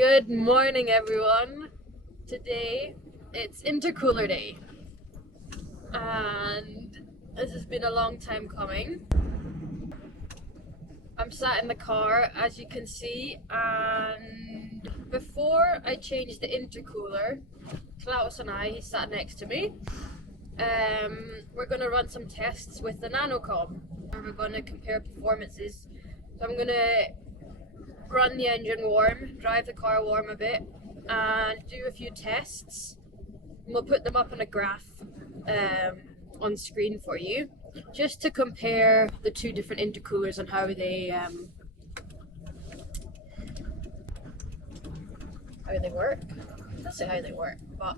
Good morning, everyone. Today it's Intercooler Day, and this has been a long time coming. I'm sat in the car, as you can see, and before I changed the intercooler, Klaus and I, he sat next to me, we're going to run some tests with the Nanocom, where we're going to compare performances. So I'm going to run the engine warm, drive the car warm a bit, and do a few tests. And we'll put them up on a graph on screen for you, just to compare the two different intercoolers and how they work. Let's say how they work, but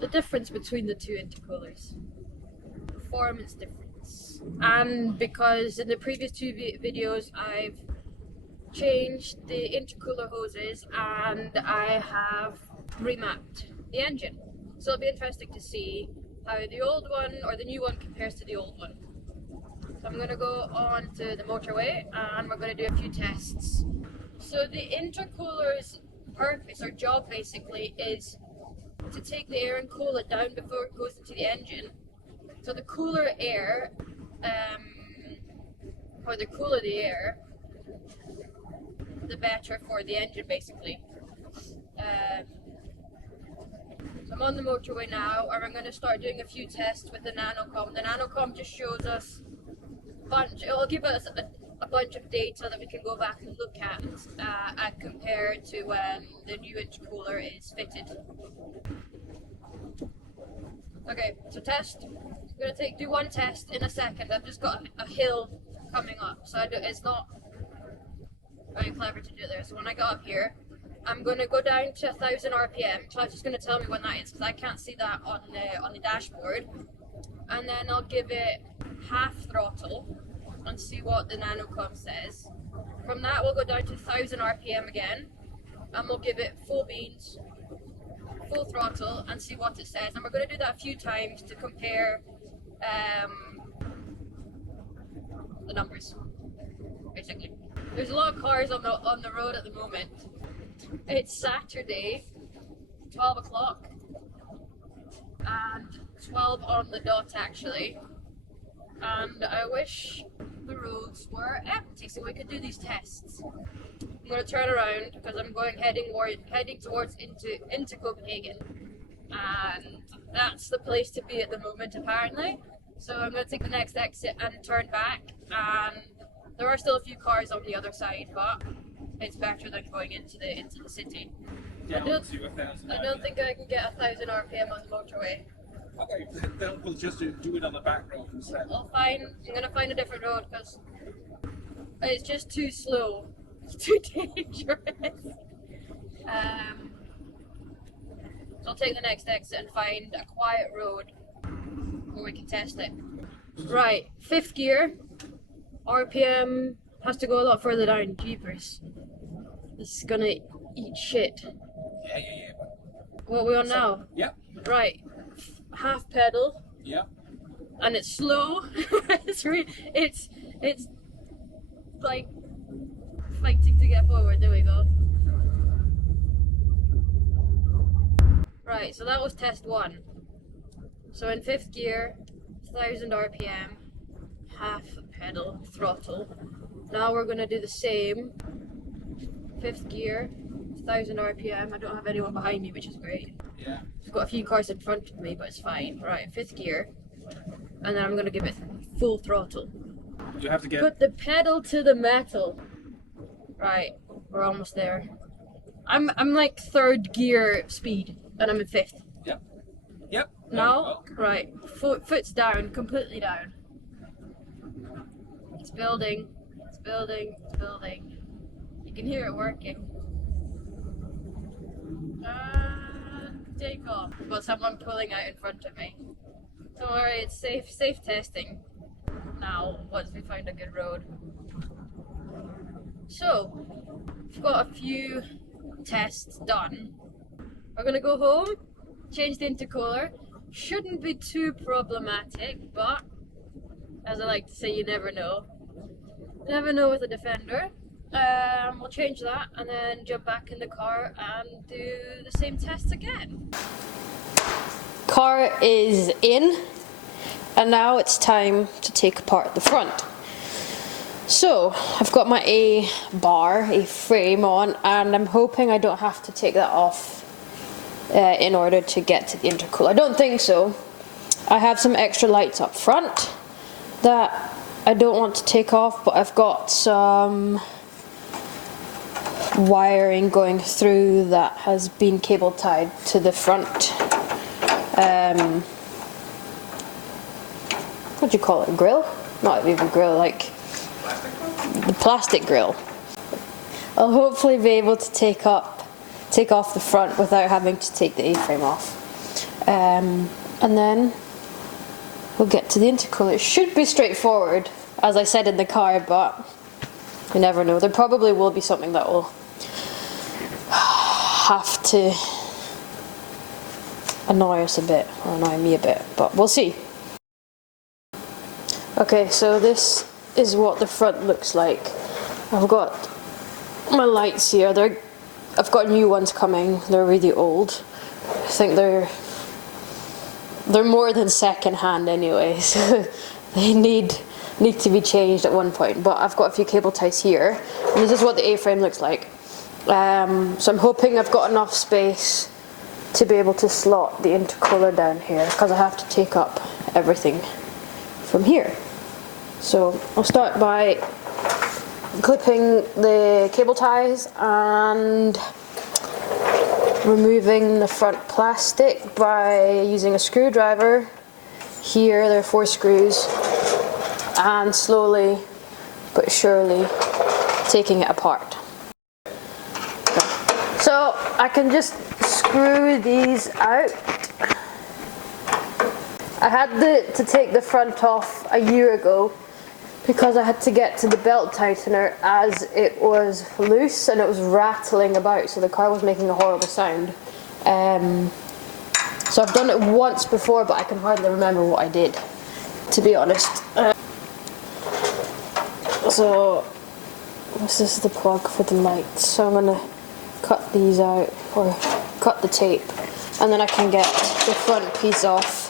the difference between the two intercoolers, performance difference. And because in the previous two videos I've changed the intercooler hoses and I have remapped the engine, so it'll be interesting to see how the old one or the new one compares to the old one. So I'm going to go on to the motorway and we're going to do a few tests. So the intercooler's purpose or job basically is to take the air and cool it down before it goes into the engine. So the cooler air, or the cooler the air, the better for the engine basically. So I'm on the motorway now, and I'm going to start doing a few tests with the Nanocom. The Nanocom just shows us it'll give us a bunch of data that we can go back and look at and compare to when the new intercooler is fitted. Okay, so test. I'm going to do one test in a second. I've just got a hill coming up, so it's not very clever to do there. So when I go up here, I'm going to go down to 1000 RPM. Klaus is going to tell me when that is because I can't see that on the dashboard. And then I'll give it half throttle and see what the Nanocom says. From that we'll go down to 1000 RPM again, and we'll give it full beans, full throttle, and see what it says. And we're going to do that a few times to compare the numbers, basically. There's a lot of cars on the road at the moment. It's Saturday, 12 o'clock, and 12 on the dot actually. And I wish the roads were empty so we could do these tests. I'm going to turn around because I'm heading towards into Copenhagen, and that's the place to be at the moment apparently. So I'm going to take the next exit and turn back, and there are still a few cars on the other side, but it's better than going into the city. I don't think I can get 1000 RPM on the motorway. Okay, then we'll just do it on the back road instead. I'm going to find a different road because it's just too slow. It's too dangerous. So I'll take the next exit and find a quiet road where we can test it. Right, 5th gear. RPM has to go a lot further down. Jeepers. This is going to eat shit. Yeah. What are we on now? Yep. Right. Half pedal. Yep. And it's slow. it's like fighting to get forward. There we go. Right, so that was test 1. So in 5th gear, 1000 RPM, half pedal, throttle. Now we're going to do the same. 5th gear, 1000 RPM. I don't have anyone behind me, which is great. Yeah. I've got a few cars in front of me, but it's fine. Right, 5th gear. And then I'm going to give it full throttle. You have to get... Put the pedal to the metal. Right, we're almost there. I'm like 3rd gear speed, and I'm in 5th. Yep. Now, right, foot's down, completely down. It's building. You can hear it working. Take off. Got someone pulling out in front of me. Don't worry, it's safe testing now once we find a good road. So, we've got a few tests done. We're gonna go home, change the intercooler. Shouldn't be too problematic, but as I like to say, you never know. Never know with a Defender. We'll change that and then jump back in the car and do the same tests again. Car is in, and now it's time to take apart the front. So I've got my A frame on, and I'm hoping I don't have to take that off in order to get to the intercooler. I don't think so. I have some extra lights up front that I don't want to take off, but I've got some wiring going through that has been cable tied to the front what do you call it, grill? Not even grill, like the plastic grill. I'll hopefully be able to take off the front without having to take the A-frame off, and then we'll get to the intercooler. It should be straightforward, as I said in the car, but you never know. There probably will be something that will have to annoy us a bit, or annoy me a bit, but we'll see. Okay, so this is what the front looks like. I've got my lights here. I've got new ones coming. They're really old. I think they're more than second hand anyway, so they need to be changed at one point. But I've got a few cable ties here, and this is what the A-frame looks like. So I'm hoping I've got enough space to be able to slot the intercooler down here, because I have to take up everything from here. So I'll start by clipping the cable ties and removing the front plastic by using a screwdriver. Here there are 4 screws, and slowly but surely taking it apart. So I can just screw these out. I had to take the front off a year ago because I had to get to the belt tightener as it was loose and it was rattling about, so the car was making a horrible sound. So I've done it once before, but I can hardly remember what I did, to be honest. So this is the plug for the lights, so I'm going to cut these out, or cut the tape, and then I can get the front piece off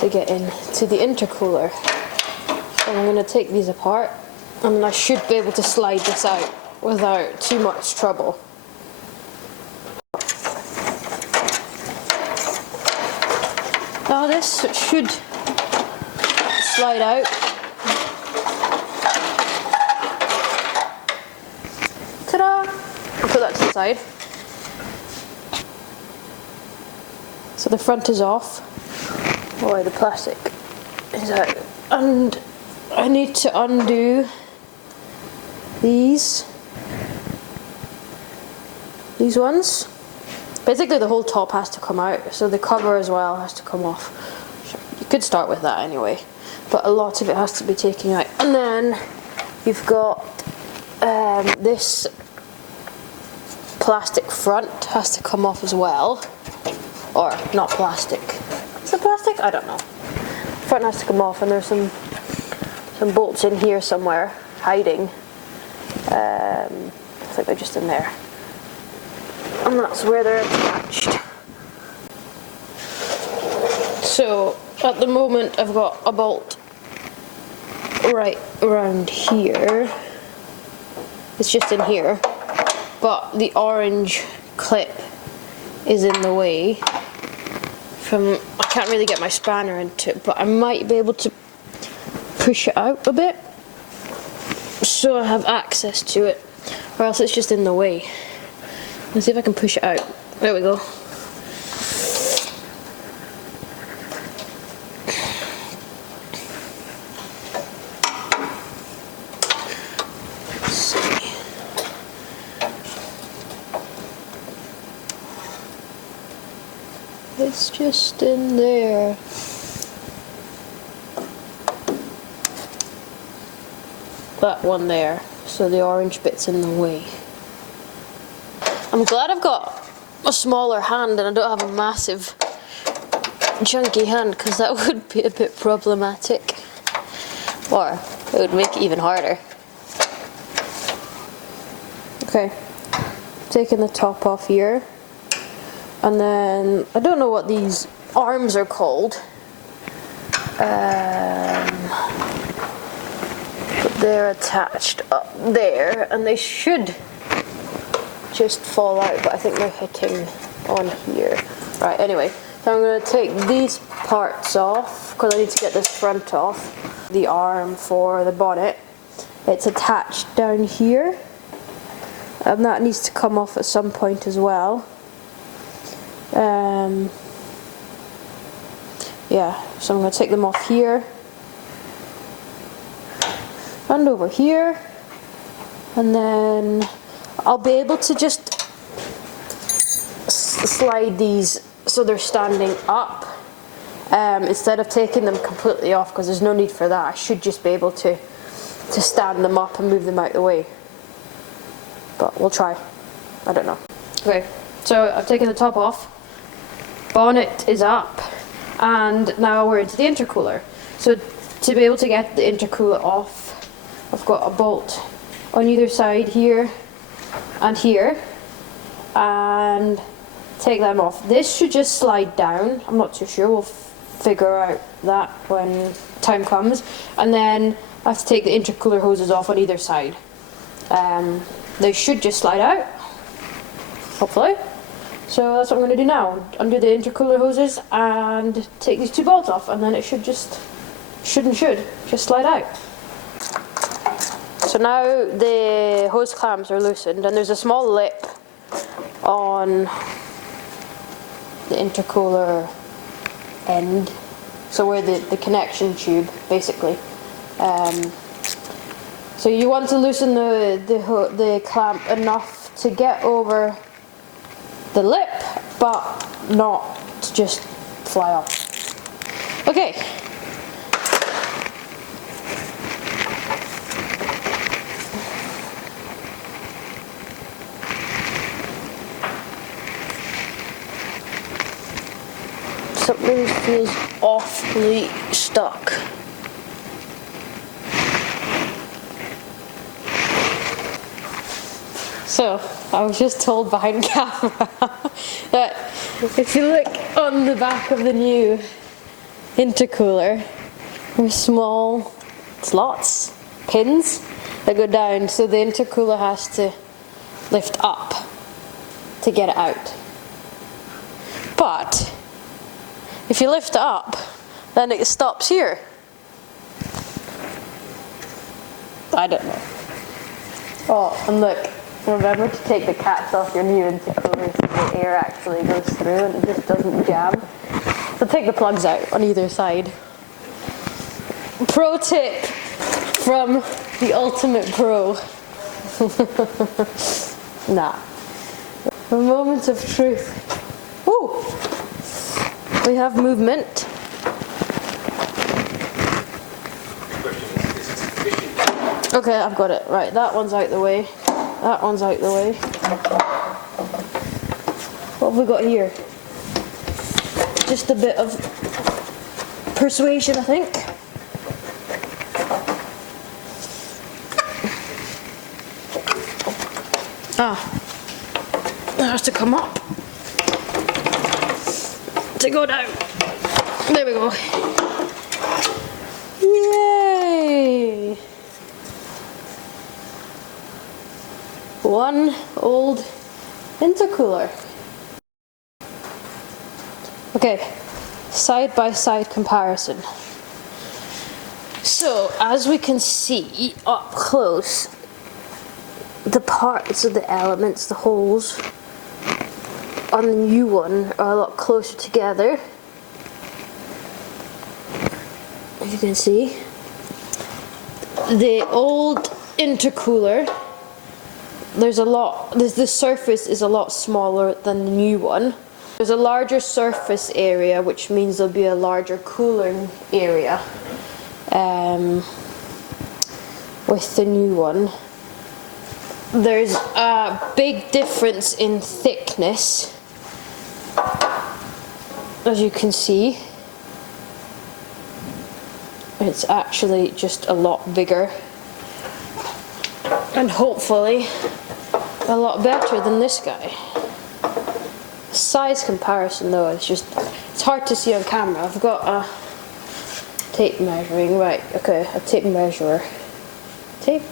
to get into the intercooler. So I'm going to take these apart, and I should be able to slide this out without too much trouble. Now this should slide out. Ta-da! I'll put that to the side. So the front is off. Oh, the plastic is out. And I need to undo these ones. Basically the whole top has to come out, so the cover as well has to come off. You could start with that anyway, but a lot of it has to be taken out. And then you've got this plastic front has to come off as well, or not plastic. Is it plastic? I don't know. Front has to come off, and there's some bolts in here somewhere hiding. I think they're just in there, and that's where they're attached. So at the moment I've got a bolt right around here. It's just in here, but the orange clip is in the way. I can't really get my spanner into it, but I might be able to push it out a bit so I have access to it, or else it's just in the way. Let's see if I can push it out. There we go. Let's see. It's just in there. That one there. So the orange bit's in the way. I'm glad I've got a smaller hand and I don't have a massive chunky hand, because that would be a bit problematic. Or it would make it even harder. Okay, taking the top off here, and then I don't know what these arms are called, but they're attached up there, and they should just fall out, but I think they're hitting on here. Right, anyway, so I'm going to take these parts off because I need to get this front off. The arm for the bonnet, it's attached down here, and that needs to come off at some point as well. Yeah, so I'm going to take them off here and over here, and then I'll be able to just slide these so they're standing up instead of taking them completely off, because there's no need for that. I should just be able to stand them up and move them out the way, but we'll try. I don't know. Okay, so I've taken the top off, bonnet is up, and now we're into the intercooler. So to be able to get the intercooler off, I've got a bolt on either side here and here, and take them off. This should just slide down. I'm not too sure. We'll figure out that when time comes. And then I have to take the intercooler hoses off on either side. They should just slide out, hopefully. So that's what I'm going to do now. Undo the intercooler hoses and take these two bolts off, and then it should just slide out. So now the hose clamps are loosened, and there's a small lip on the intercooler end, so where the connection tube basically. So you want to loosen the clamp enough to get over the lip, but not to just fly off. Okay. Something feels awfully stuck. So, I was just told behind camera that if you look on the back of the new intercooler, there's small slots, pins that go down, so the intercooler has to lift up to get it out. But if you lift it up, then it stops here. I don't know. Oh, and look, remember to take the caps off your new intercooler so the air actually goes through and it just doesn't jam. So take the plugs out on either side. Pro tip from the ultimate pro. Nah. A moment of truth. Ooh! We have movement. Okay, I've got it. Right, that one's out the way. That one's out the way. What have we got here? Just a bit of persuasion, I think. Ah, that has to come up to go down. There we go. Yay! One old intercooler. Okay, side by side comparison. So, as we can see up close, the parts of the elements, the holes on the new one are a lot closer together. As you can see, the old intercooler, the surface is a lot smaller than the new one. There's a larger surface area, which means there'll be a larger cooling area with the new one. There's a big difference in thickness, as you can see. it's actually just a lot bigger and hopefully a lot better than this guy. Size comparison though, it's hard to see on camera. I've got a tape measuring, right, okay, a tape measurer. Tape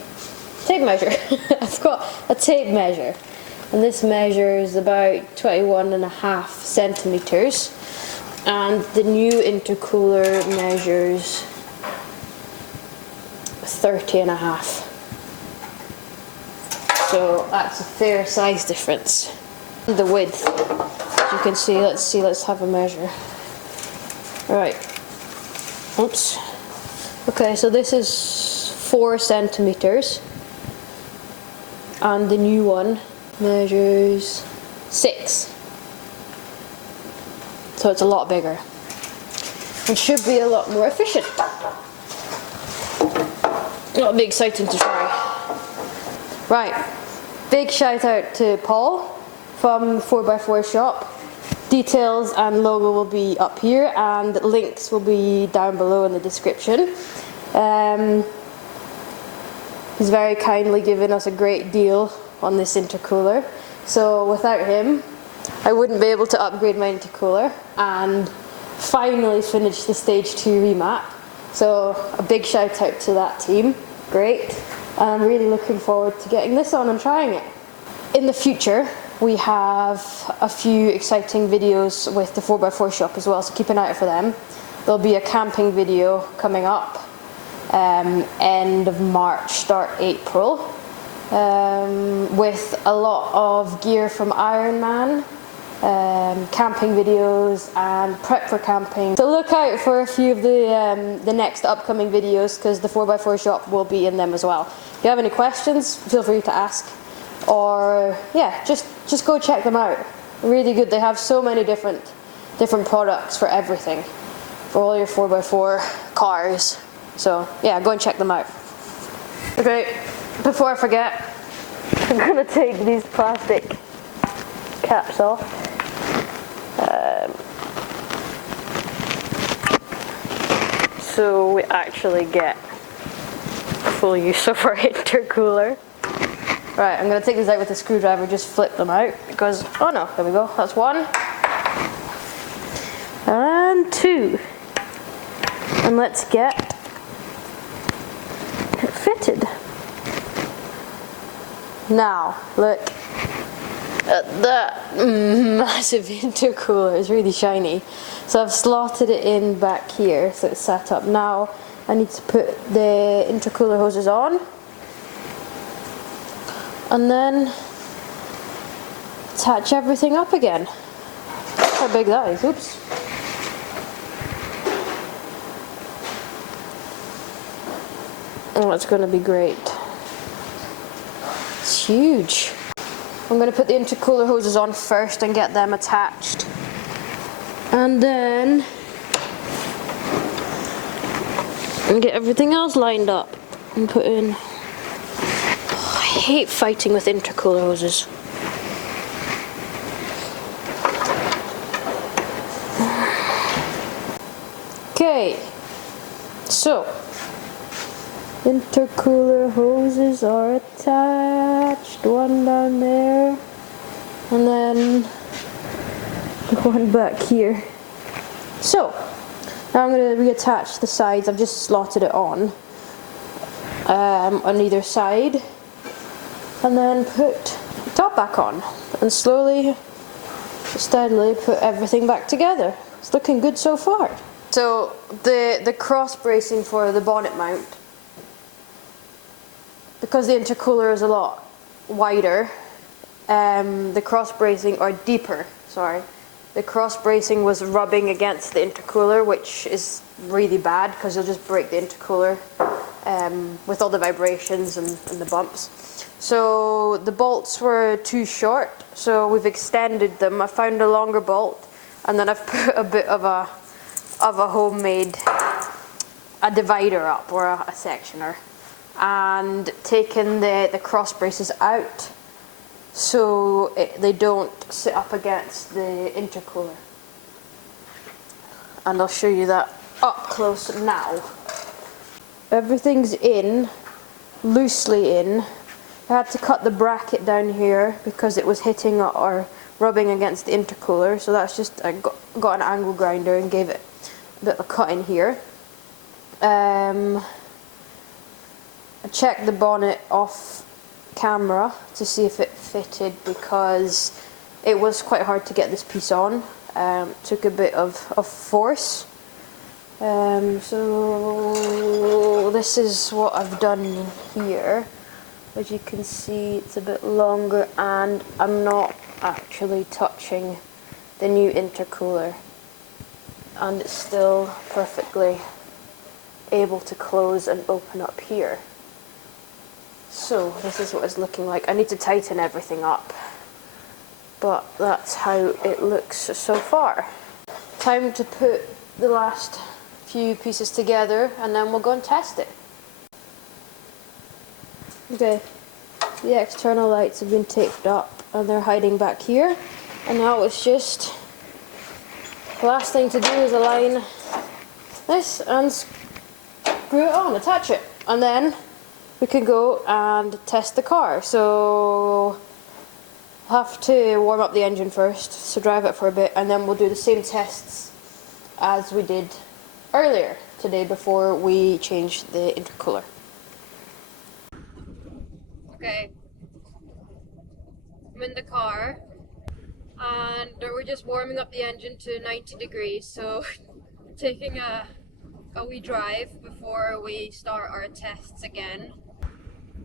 measure. I've got a tape measure, and this measures about 21.5 centimeters, and the new intercooler measures 30.5. So that's a fair size difference. The width, as you can see, let's have a measure. Right. Oops. Okay, so this is 4 centimeters. And the new one measures 6. So it's a lot bigger. It should be a lot more efficient. It'll be exciting to try. Right, big shout out to Paul from 4x4 shop. Details and logo will be up here, and links will be down below in the description. He's very kindly given us a great deal on this intercooler. So without him, I wouldn't be able to upgrade my intercooler and finally finish the stage 2 remap. So a big shout out to that team. Great. And I'm really looking forward to getting this on and trying it. In the future, we have a few exciting videos with the 4x4 shop as well, so keep an eye out for them. There'll be a camping video coming up. End of March, start April, with a lot of gear from Ironman, camping videos and prep for camping. So look out for a few of the next upcoming videos, because the 4x4 shop will be in them as well. If you have any questions, feel free to ask, or yeah, just go check them out. Really good. They have so many different products for everything, for all your 4x4 cars. So yeah, go and check them out. Okay, before I forget, I'm gonna take these plastic caps off. So we actually get full use of our intercooler. Right, I'm gonna take these out with a screwdriver, just flip them out, because, oh no, there we go, that's 1. And 2. And let's get it fitted. Now, look at that massive intercooler, it's really shiny. So I've slotted it in back here, so it's set up. Now I need to put the intercooler hoses on, and then attach everything up again. How big that is, oops. Oh, it's going to be great. It's huge. I'm going to put the intercooler hoses on first and get them attached. And then get everything else lined up and put in. Oh, I hate fighting with intercooler hoses. Okay, so intercooler hoses are attached, one down there, and then one back here. So, now I'm going to reattach the sides. I've just slotted it on either side, and then put the top back on, and slowly, steadily put everything back together. It's looking good so far. So, the cross bracing for the bonnet mount, because the intercooler is a lot wider, the cross bracing, or deeper, sorry, the cross bracing was rubbing against the intercooler, which is really bad because you'll just break the intercooler with all the vibrations and the bumps. So the bolts were too short, so we've extended them. I found a longer bolt, and then I've put a bit of a homemade divider up, or a sectioner, and taken the cross braces out so they don't sit up against the intercooler. And I'll show you that up close now. everything's in, loosely in. I had to cut the bracket down here because it was hitting or rubbing against the intercooler, so that's just, I got an angle grinder and gave it a bit of a cut in here. I checked the bonnet off camera to see if it fitted because it was quite hard to get this piece on. Took a bit of force. So this is what I've done here. As you can see, it's a bit longer and I'm not actually touching the new intercooler, and it's still perfectly able to close and open up here. So this is what it's looking like. I need to tighten everything up, but that's how it looks so far. Time to put the last few pieces together and then we'll go and test it. Okay, the external lights have been taped up and they're hiding back here, and now it's just, the last thing to do is align this and screw it on, attach it, and then we can go and test the car. So I'll have to warm up the engine first, so drive it for a bit, and then we'll do the same tests as we did earlier today before we changed the intercooler. Okay, I'm in the car and we're just warming up the engine to 90 degrees, so taking a wee drive before we start our tests again.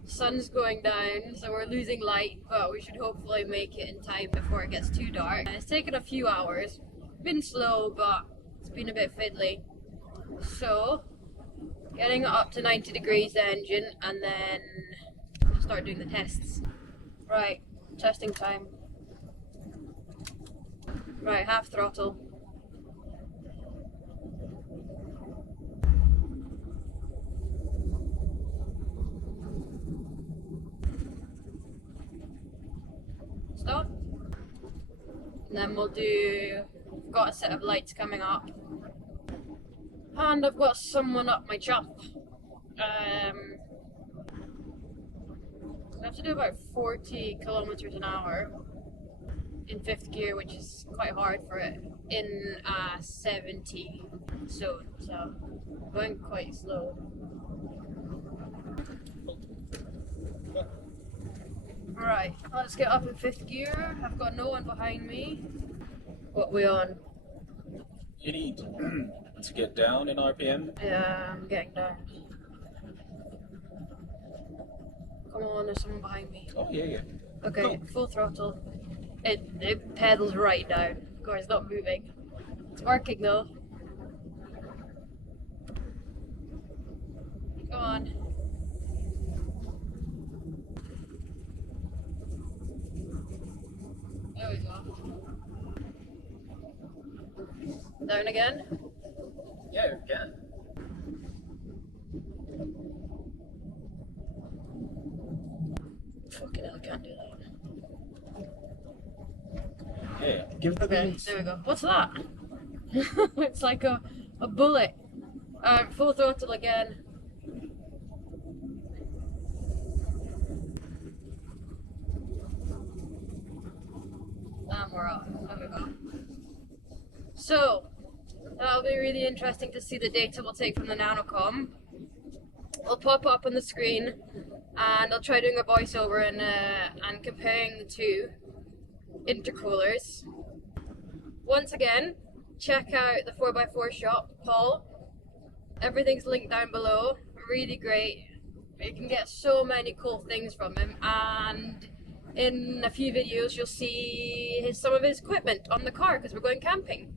Sun's going down, so we're losing light, but we should hopefully make it in time before it gets too dark. It's taken a few hours, been slow, but it's been a bit fiddly. So, getting it up to 90 degrees the engine, and then start doing the tests. Right, testing time. Right, half throttle. Stop. And then we'll do, I've got a set of lights coming up. And I've got someone up my jump. I have to do about 40 kilometers an hour in 5th gear, which is quite hard for it in 70 zone, so going quite slow. Right, let's get up in 5th gear. I've got no one behind me. What are we on? You need to get down in RPM. Yeah, I'm getting down. Come on, there's someone behind me. Oh, yeah. Okay, full throttle. It pedals right down. Of course, it's not moving. It's working though. Come on. There we go. Down again. Yeah, we can. Fucking hell, I can't do that. Yeah, give it a Okay, boost. there we go. What's that? It's like a bullet. Full throttle again. And we're off. There we go. So, that'll be really interesting to see the data we'll take from the nanocom. It'll pop up on the screen and I'll try doing a voiceover and comparing the two intercoolers. Once again, check out the 4x4 shop, Paul. Everything's linked down below. Really great. You can get so many cool things from him, and in a few videos you'll see some of his equipment on the car because we're going camping.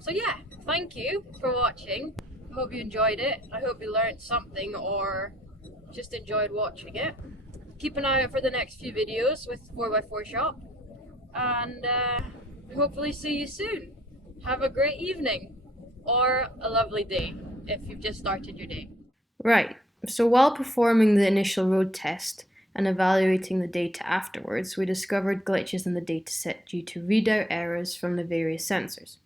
So yeah, thank you for watching. I hope you enjoyed it. I hope you learned something or just enjoyed watching it. Keep an eye out for the next few videos with 4x4 shop, and hopefully see you soon. Have a great evening or a lovely day if you've just started your day. Right, so while performing the initial road test and evaluating the data afterwards, we discovered glitches in the dataset due to readout errors from the various sensors.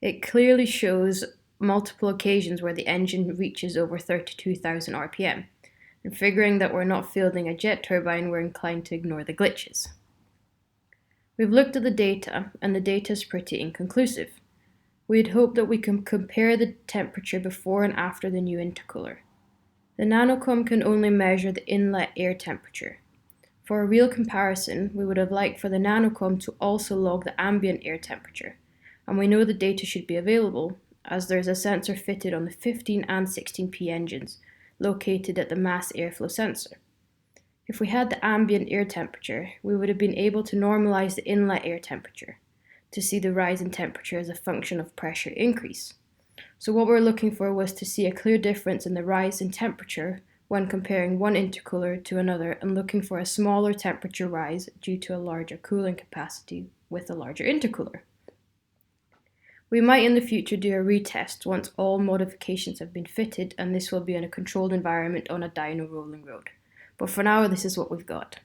It clearly shows multiple occasions where the engine reaches over 32,000 RPM, and figuring that we're not fielding a jet turbine, we're inclined to ignore the glitches. We've looked at the data, and the data is pretty inconclusive. We'd hope that we can compare the temperature before and after the new intercooler. The nanocom can only measure the inlet air temperature. For a real comparison, we would have liked for the nanocom to also log the ambient air temperature, and we know the data should be available, as there is a sensor fitted on the 15 and 16P engines, located at the mass airflow sensor. If we had the ambient air temperature, we would have been able to normalize the inlet air temperature, to see the rise in temperature as a function of pressure increase. So what we're looking for was to see a clear difference in the rise in temperature when comparing one intercooler to another and looking for a smaller temperature rise due to a larger cooling capacity with a larger intercooler. We might in the future do a retest once all modifications have been fitted, and this will be in a controlled environment on a dyno rolling road. But for now, this is what we've got.